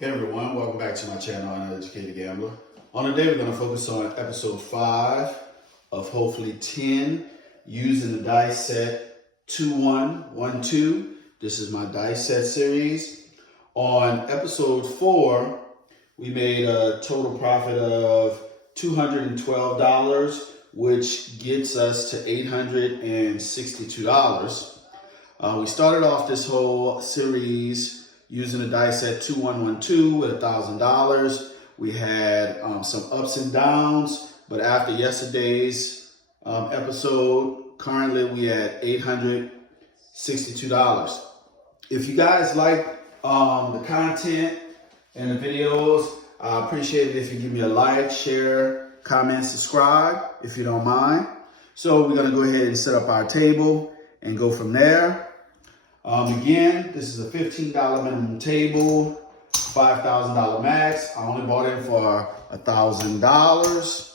Hey everyone, welcome back to my channel, Uneducated Gambler. On today, we're going to focus on episode 5 of hopefully 10 using the dice set 2112. This is my dice set series. On episode 4, we made a total profit of $212, which gets us to $862. We started off this whole series using the dice set 2112 with $1,000. We had some ups and downs, but after yesterday's episode, currently we at $862. If you guys like the content and the videos, I appreciate it if you give me a like, share, comment, subscribe, if you don't mind. So we're gonna go ahead and set up our table and go from there. Again, this is a $15 minimum table, $5,000 max. I only bought in for $1,000.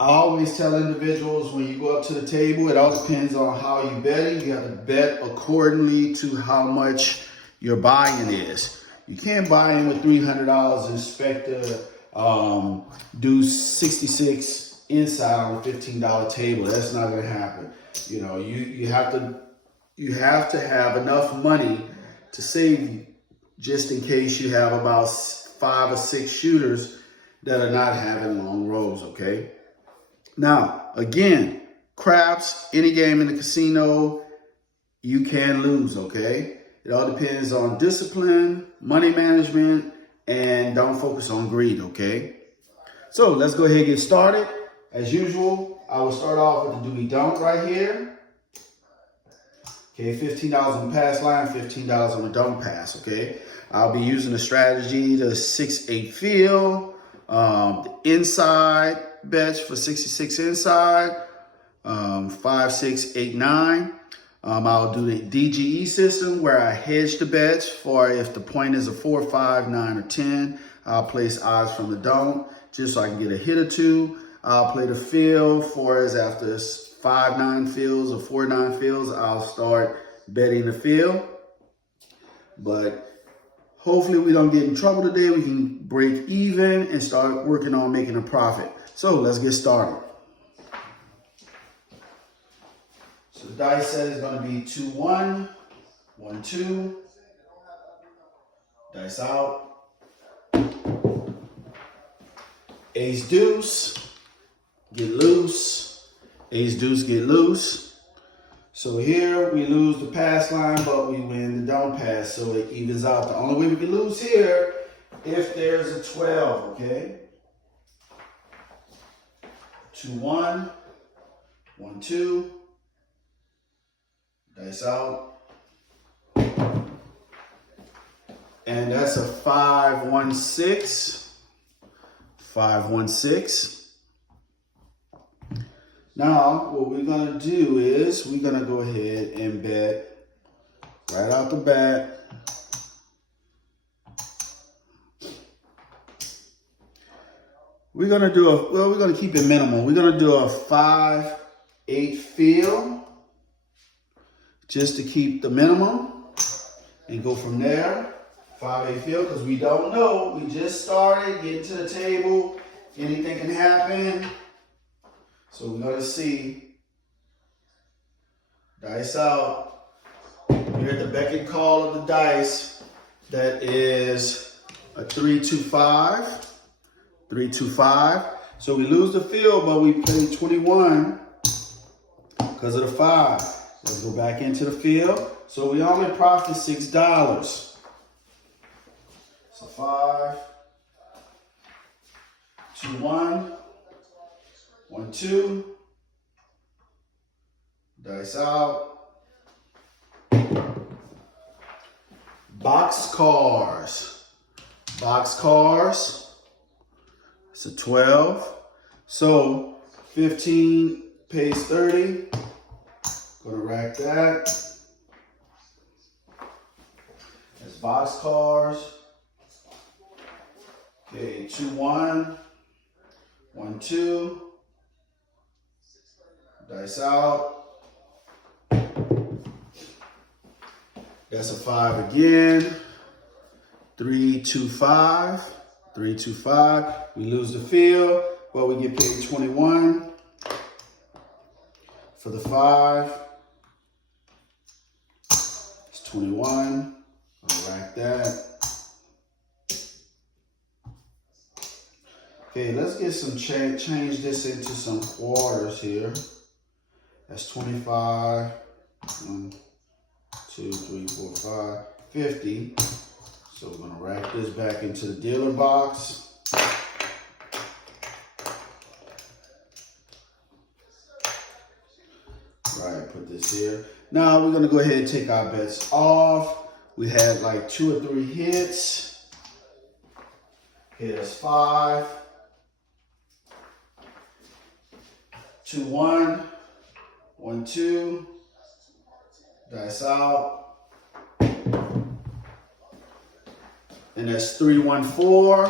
I always tell individuals when you go up to the table, it all depends on how you're betting. You have to bet accordingly to how much your buy-in is. You can't buy in with $300 and expect to do 66 inside on a $15 table. That's not going to happen. You know, you have to have enough money to save just in case you have about 5 or 6 shooters that are not having long rolls, okay? Now, again, craps, any game in the casino, you can lose, okay? It all depends on discipline, money management, and don't focus on greed, okay? So let's go ahead and get started. As usual, I will start off with the do we don't right here. Okay, $15 on the pass line, $15 on the don't pass, okay? I'll be using the strategy, the 6-8 field, the inside bets for 66 inside, 5, 6, 8, 9. I'll do the DGE system where I hedge the bets for if the point is a 4, 5, 9, or 10. I'll place odds from the don't just so I can get a hit or two. I'll play the field for as after 5-9 fields or 4-9 fields, I'll start betting the field. But hopefully we don't get in trouble today. We can break even and start working on making a profit. So let's get started. So the dice set is going to be 2-1, 1-2. Dice out. Ace deuce. Get loose. Ace deuce, get loose. So here we lose the pass line, but we win the don't pass, so it evens out. The only way we can lose here if there's a 12, okay? 2-1, 1-2. Dice out. And that's a 5-1-6. 5-1-6. Now, what we're going to do is we're going to go ahead and bet right out the bat. We're going to do we're going to keep it minimal. We're going to do a 5-8 field just to keep the minimum and go from there. 5-8 field because we don't know. We just started getting to the table. Anything can happen. So we're going to see. Dice out. We're at the beck and call of the dice. That is a 3-2-5. 3-2-5. So we lose the field, but we play 21 because of the 5. Let's go back into the field. So we only profit $6. So 5, 2-1. 1-2. Dice out. Box cars. Box cars. It's a 12. So 15 pays 30. Gonna rack that. That's box cars. Okay, 2-1. 1-2. Dice out. That's a 5 again. 325, 325. We lose the field, but we get paid 21 for the 5. It's 21. I'll rack that. Okay, let's get some change this into some quarters here. That's 25. 1, 2, 3, 4, 5, 50. So we're gonna rack this back into the dealer box. Right, put this here. Now we're gonna go ahead and take our bets off. We had like 2 or 3 hits. Hit us 5. 2, 1, 1, 2. Dice out. And that's 3, 1, 4.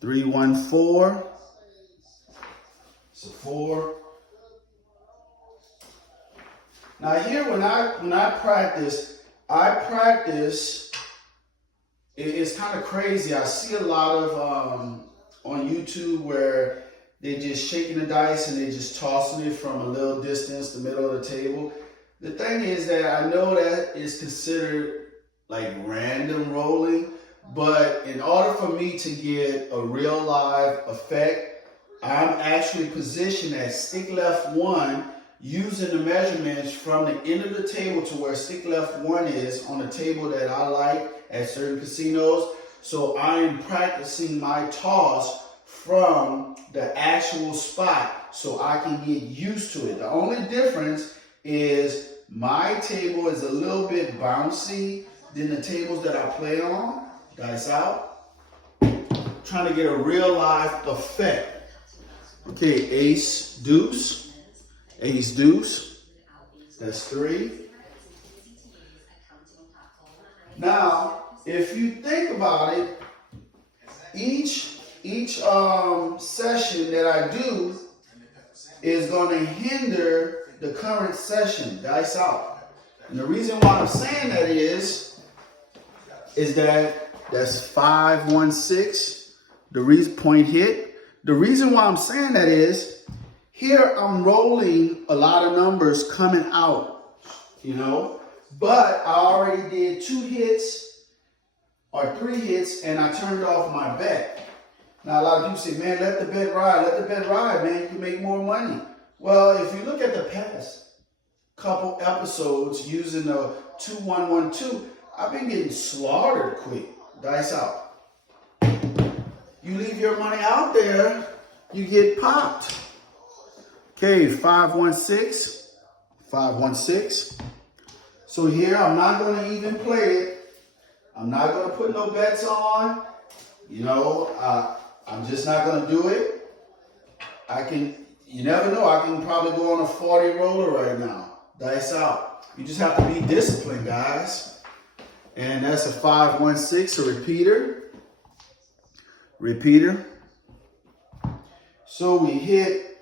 3, 1, 4. It's a 4. Now here when I practice, it's kind of crazy. I see a lot of on YouTube where they just shaking the dice and they just tossing it from a little distance, the middle of the table. The thing is that I know that is considered like random rolling, but in order for me to get a real live effect, I'm actually positioned at stick left 1, using the measurements from the end of the table to where stick left 1 is on a table that I like at certain casinos. So I am practicing my toss from the actual spot so I can get used to it. The only difference is my table is a little bit bouncy than the tables that I play on. Dice out. Trying to get a real life effect. Okay, ace, deuce. Ace, deuce. That's 3. Now, if you think about it, each session that I do is going to hinder the current session. Dice out. And the reason why I'm saying that is that that's 5, 1, 6. The reason point hit. The reason why I'm saying that is here I'm rolling a lot of numbers coming out, you know, but I already did 2 hits or 3 hits and I turned off my bet. Now, a lot of people say, man, let the bet ride, man, you can make more money. Well, if you look at the past couple episodes using the 2-1-1-2, I've been getting slaughtered quick. Dice out. You leave your money out there, you get popped. Okay, 5-1-6, 5-1-6. So here, I'm not going to even play it. I'm not going to put no bets on. You know, I'm just not going to do it. You never know, I can probably go on a 40 roller right now. Dice out. You just have to be disciplined, guys. And that's a 5-1-6, a repeater. Repeater. So we hit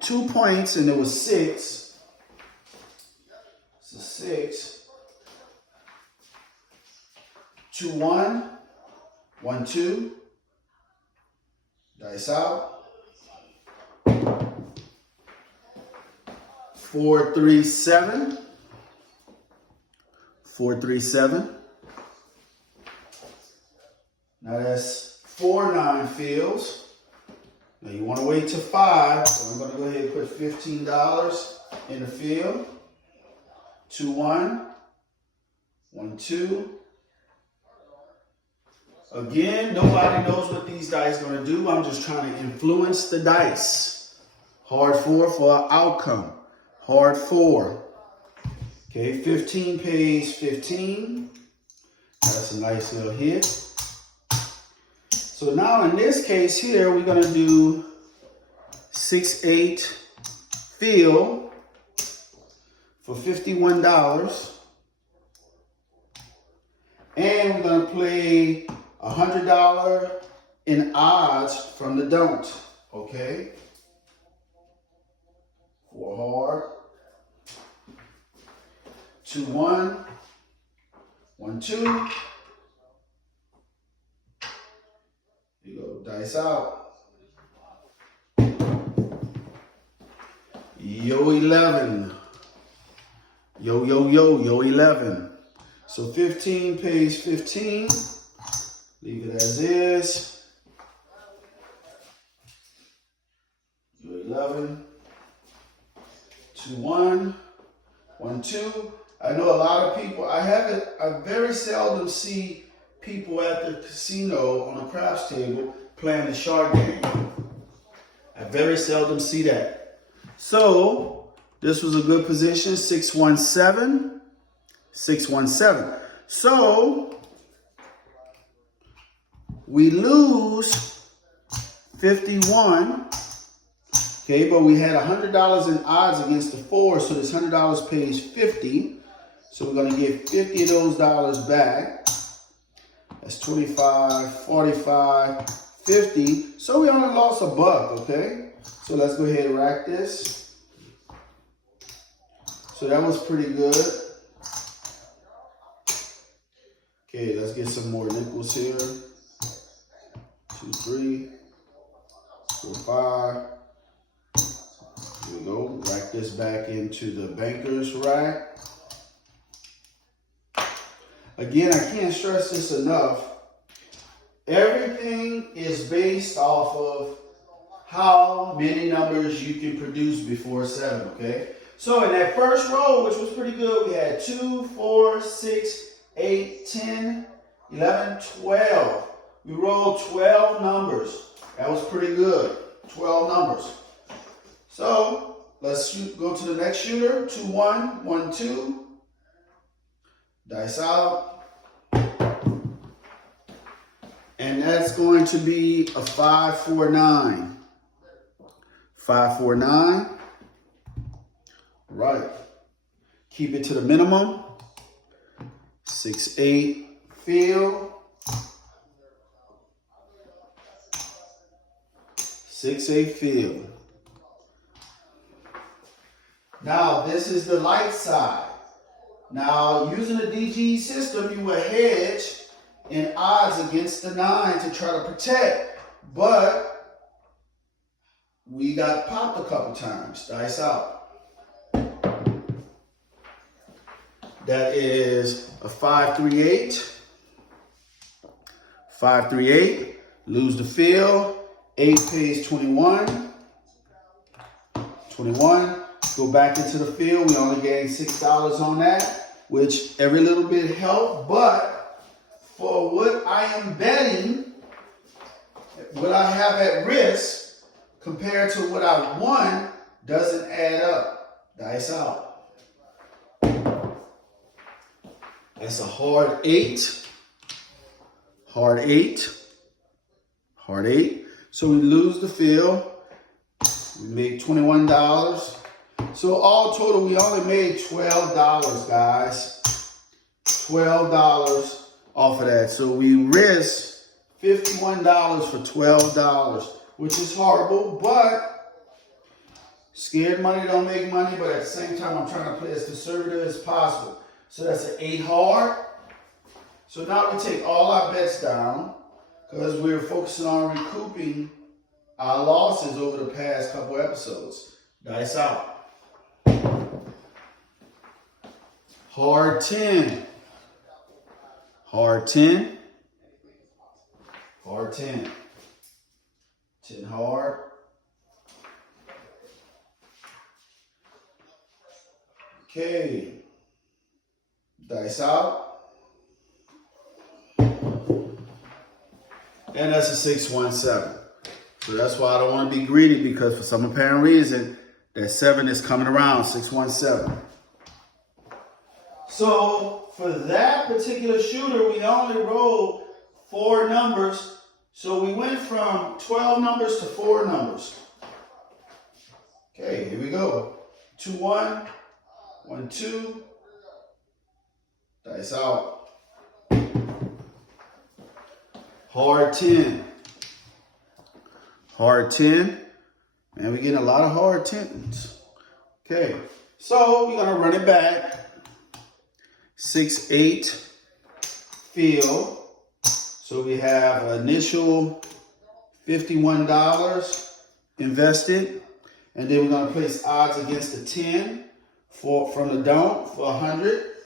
2 points and it was 6. It's a 6. 2, 1. 1, 2. Dice out. 4, 3, 7. 4, 3, 7. Now that's 4 9 fields. Now you want to wait till 5, so I'm going to go ahead and put $15 in the field. 2, 1. 1, 2. Again, nobody knows what these dice are going to do. I'm just trying to influence the dice. Hard 4 for an outcome. Hard 4. Okay, 15 pays 15. That's a nice little hit. So now in this case here, we're going to do 6-8 field for $51. And we're going to play $100 in odds from the don't. Okay? 4 hard. 2, 1. 1, 2. Dice out. Yo 11. Yo 11. So 15 pays 15. Leave it as is. Yo 11. 2 1. 1 2. I know a lot of people. I very seldom see people at the casino on a craps table playing the shark game. I very seldom see that. So this was a good position, 617, 617. So we lose 51. Okay, but we had $100 in odds against the 4, so this $100 pays 50. So we're gonna get 50 of those dollars back. That's 25, 45, 50. So we only lost $1, okay? So let's go ahead and rack this. So that was pretty good. Okay, let's get some more nickels here. 2, 3, 4, 5. Here we go. Rack this back into the banker's rack. Again, I can't stress this enough. Everything is based off of how many numbers you can produce before 7, okay? So in that first row, which was pretty good, we had 2, 4, 6, 8, 10, 11, 12. We rolled 12 numbers. That was pretty good. 12 numbers. So let's go to the next shooter. 2, 1, 1, 2. Dice out. And that's going to be a 5, 4, 9. 5, 4, 9. Right. Keep it to the minimum. 6, 8. Fill. 6, 8. Fill. Now this is the light side. Now, using the DG system, you will hedge in odds against the 9 to try to protect. But we got popped a couple times. Dice out. That is a 5, 3, 8. 5, 3, 8. Lose the field. 8 pays 21. 21. Go back into the field. We only gained $6 on that, which every little bit helped. But for what I am betting, what I have at risk compared to what I won doesn't add up. Dice out. That's a hard 8. Hard 8. Hard 8. So we lose the field. We made $21. So all total, we only made $12, guys. $12 off of that. So we risked $51 for $12, which is horrible, but scared money don't make money, but at the same time, I'm trying to play as conservative as possible. So that's an 8 hard. So now we take all our bets down because we're focusing on recouping our losses over the past couple episodes. Dice out. Hard 10. Hard 10. Hard 10. 10 hard. Okay. Dice out. And that's a 617. So that's why I don't want to be greedy, because for some apparent reason, that 7 is coming around, 617. So for that particular shooter, we only rolled 4 numbers. So we went from 12 numbers to 4 numbers. Okay, here we go. 2, 1, 1, 2. Dice out. Hard 10. Hard 10. And we're getting a lot of hard 10s. Okay, so we're gonna run it back. 6, 8, field. So we have initial $51 invested. And then we're gonna place odds against the 10 from the don't for 100.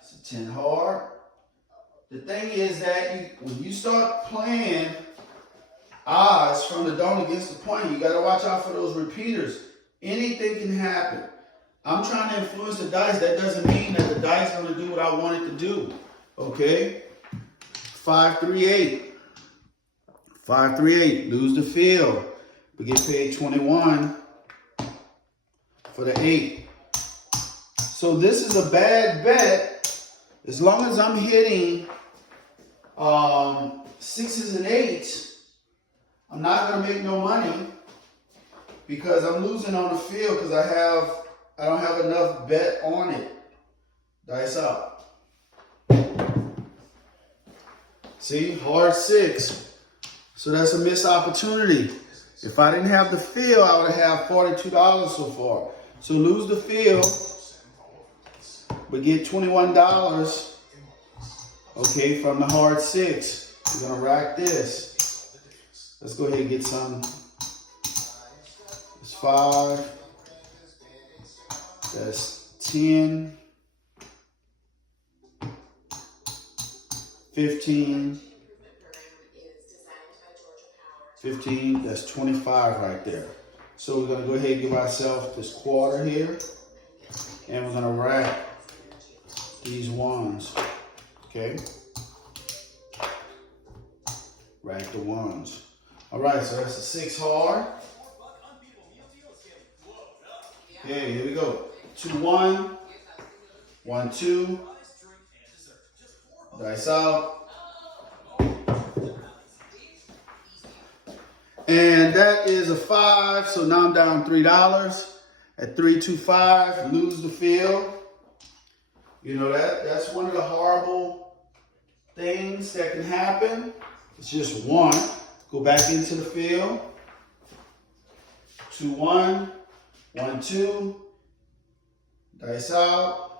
It's a 10 hard. The thing is that when you start playing odds from the don't against the point, you gotta watch out for those repeaters. Anything can happen. I'm trying to influence the dice. That doesn't mean that the dice are gonna do what I want it to do. Okay? 538. 538. Lose the field. We get paid 21 for the 8. So this is a bad bet. As long as I'm hitting 6s and 8s, I'm not gonna make no money because I'm losing on the field because I don't have enough bet on it. Dice up. See, hard 6. So that's a missed opportunity. If I didn't have the field, I would have $42 so far. So lose the field, but get $21, okay, from the hard 6. We're gonna rack this. Let's go ahead and get some. It's 5. That's 10. 15. 15, that's 25 right there. So we're gonna go ahead and give ourselves this quarter here. And we're gonna rack these ones, okay? Rack the ones. All right, so that's a 6 hard. Okay, here we go. 2-1, 1-2. Dice out. And that is a 5, so now I'm down $3 at 325. Lose the field. You know that's one of the horrible things that can happen. It's just 1. Go back into the field. 2-1, 1-2. Dice out.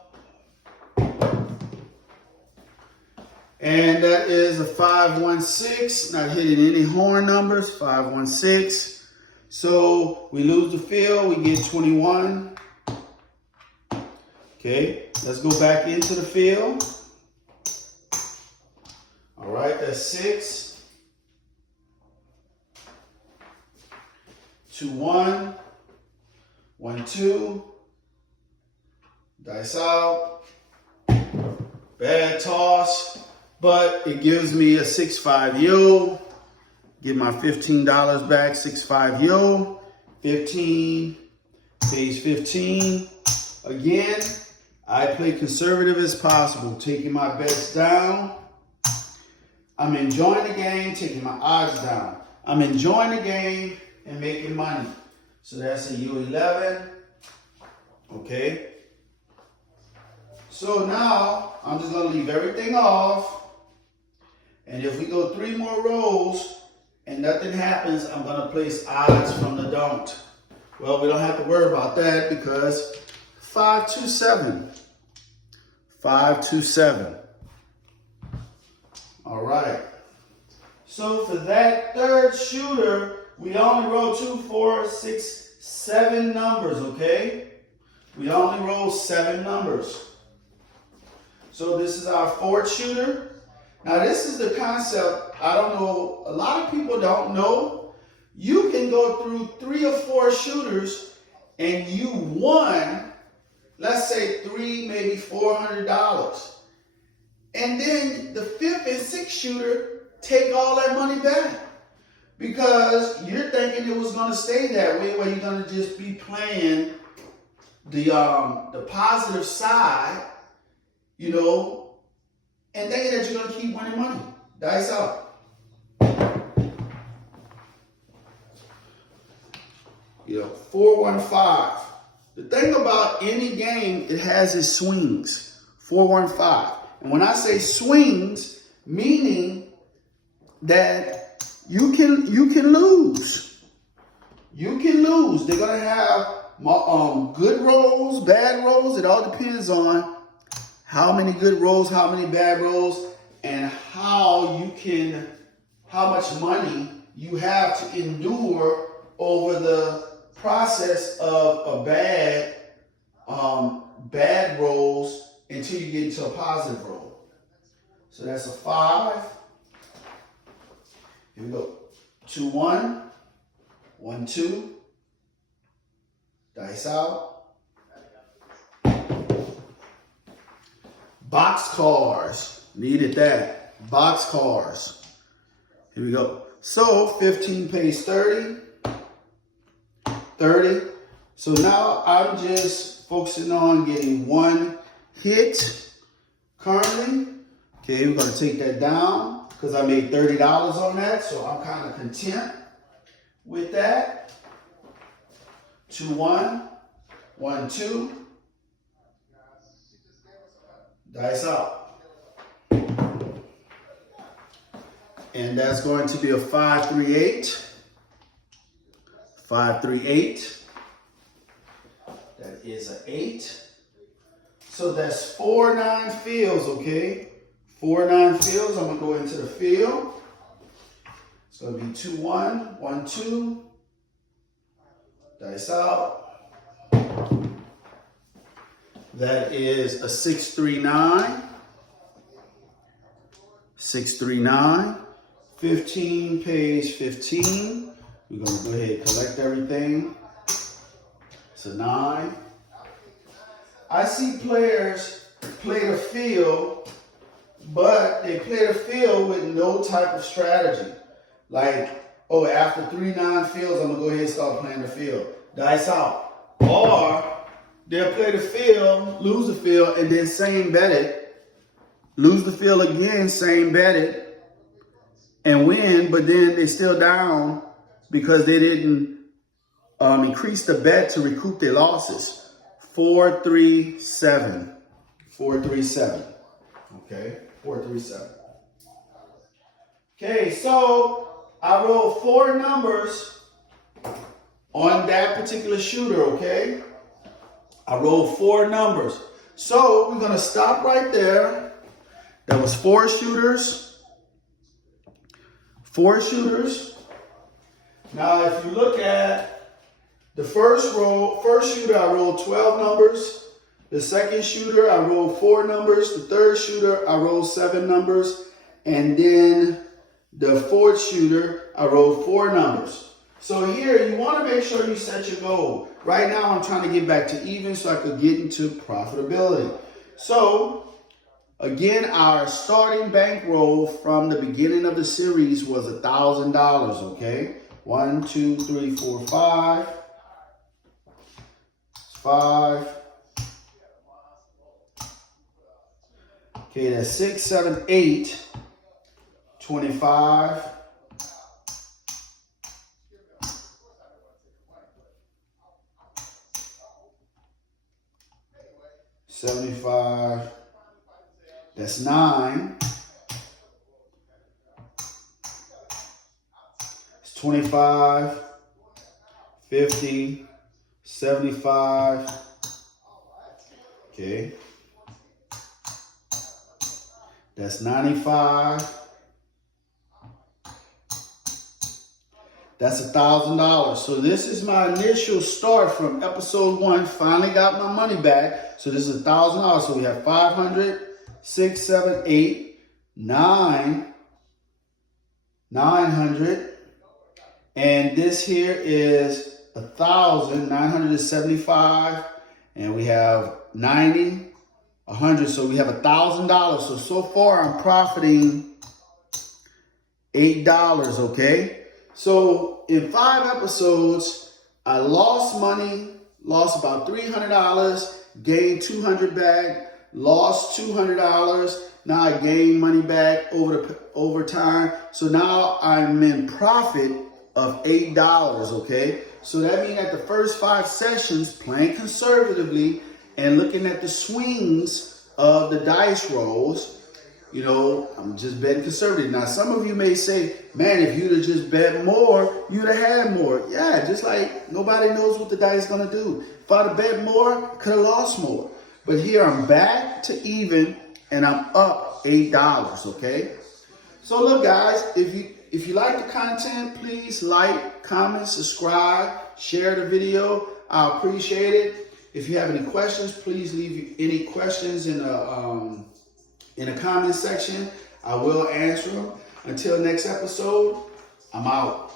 And that is a 5-1-6, not hitting any horn numbers, 5-1-6. So we lose the field, we get 21. Okay, let's go back into the field. All right, that's 6. 2-1, 1-2. Dice out. Bad toss. But it gives me a 6-5 yo. Get my $15 back, 6-5 yo. 15, pays 15. Again, I play conservative as possible, taking my bets down. I'm enjoying the game, taking my odds down. I'm enjoying the game and making money. So that's a U11. Okay. So now I'm just gonna leave everything off. And if we go 3 more rows and nothing happens, I'm gonna place odds from the don't. Well, we don't have to worry about that because 527. 527. All right. So for that third shooter, we only roll 2, 4, 6, 7 numbers, okay? We only roll 7 numbers. So this is our fourth shooter. Now this is the concept, I don't know, a lot of people don't know. You can go through 3 or 4 shooters and you won, let's say maybe $400. And then the 5th and 6th shooter take all that money back. Because you're thinking it was gonna stay that way where you're gonna just be playing the positive side, you know, and thinking that you're going to keep winning money. Dice out. You know, 4-1-5. The thing about any game, it has its swings. 4-1-5. And when I say swings, meaning that you can lose. You can lose. They're going to have good rolls, bad rolls. It all depends on how many good rolls, how many bad rolls, and how you can how much money you have to endure over the process of a bad rolls until you get into a positive roll. So that's a 5. Here we go. 2, 1, 1, 2. Dice out. Box cars. Needed that. Box cars. Here we go. So 15 pays 30. 30. So now I'm just focusing on getting one hit currently. Okay, we're going to take that down because I made $30 on that. So I'm kind of content with that. 2, 1, 1, 2. Dice out. And that's going to be a 5, 3, 8. 5, 3, 8. That is an 8. So that's 4 9 fields, okay? 4 9 fields. I'm going to go into the field. It's going to be 2, 1, 1, 2. Dice out. That is a 6, 3, 9. 6, 3, 9. 15 pays 15. We're going to go ahead and collect everything. It's a 9. I see players play the field, but they play the field with no type of strategy. Like, oh, after 3 9 fields, I'm going to go ahead and start playing the field. Dice out. Or they'll play the field, lose the field, and then same bet it. Lose the field again, same bet it, and win, but then they still down because they didn't increase the bet to recoup their losses. 4, 3, 7. 4, 3, 7. Okay, 4, 3, 7. Okay, so I rolled 4 numbers on that particular shooter, okay? I rolled 4 numbers. So we're going to stop right there. That was 4 shooters. 4 shooters. Now, if you look at the first shooter, I rolled 12 numbers. The second shooter, I rolled 4 numbers. The third shooter, I rolled 7 numbers. And then the fourth shooter, I rolled 4 numbers. So here, you want to make sure you set your goal. Right now, I'm trying to get back to even so I could get into profitability. So, again, our starting bankroll from the beginning of the series was $1,000, okay? 1, 2, 3, 4, 5. 5. Okay, that's 6, 7, 8. 25. 75. That's 9. It's 25, 50, 75. Okay. That's 95. That's $1,000. So this is my initial start from episode 1. Finally got my money back. So this is $1,000. So we have 500, 6, 7, 8, 9, 900. And this here is 1,975. And we have 90, 100. So we have $1,000. So far I'm profiting $8, okay? So in 5 episodes, I lost money, lost about $300, gained $200 back, lost $200. Now I gained money back over time. So now I'm in profit of $8, okay? So that means at the first 5 sessions, playing conservatively and looking at the swings of the dice rolls, you know, I'm just betting conservative. Now, some of you may say, man, if you'd have just bet more, you'd have had more. Yeah, just like nobody knows what the dice is going to do. If I'd have bet more, could have lost more. But here I'm back to even, and I'm up $8, okay? So look, guys, if you like the content, please like, comment, subscribe, share the video. I appreciate it. If you have any questions, please leave any questions in the comment section. I will answer them. Until next episode, I'm out.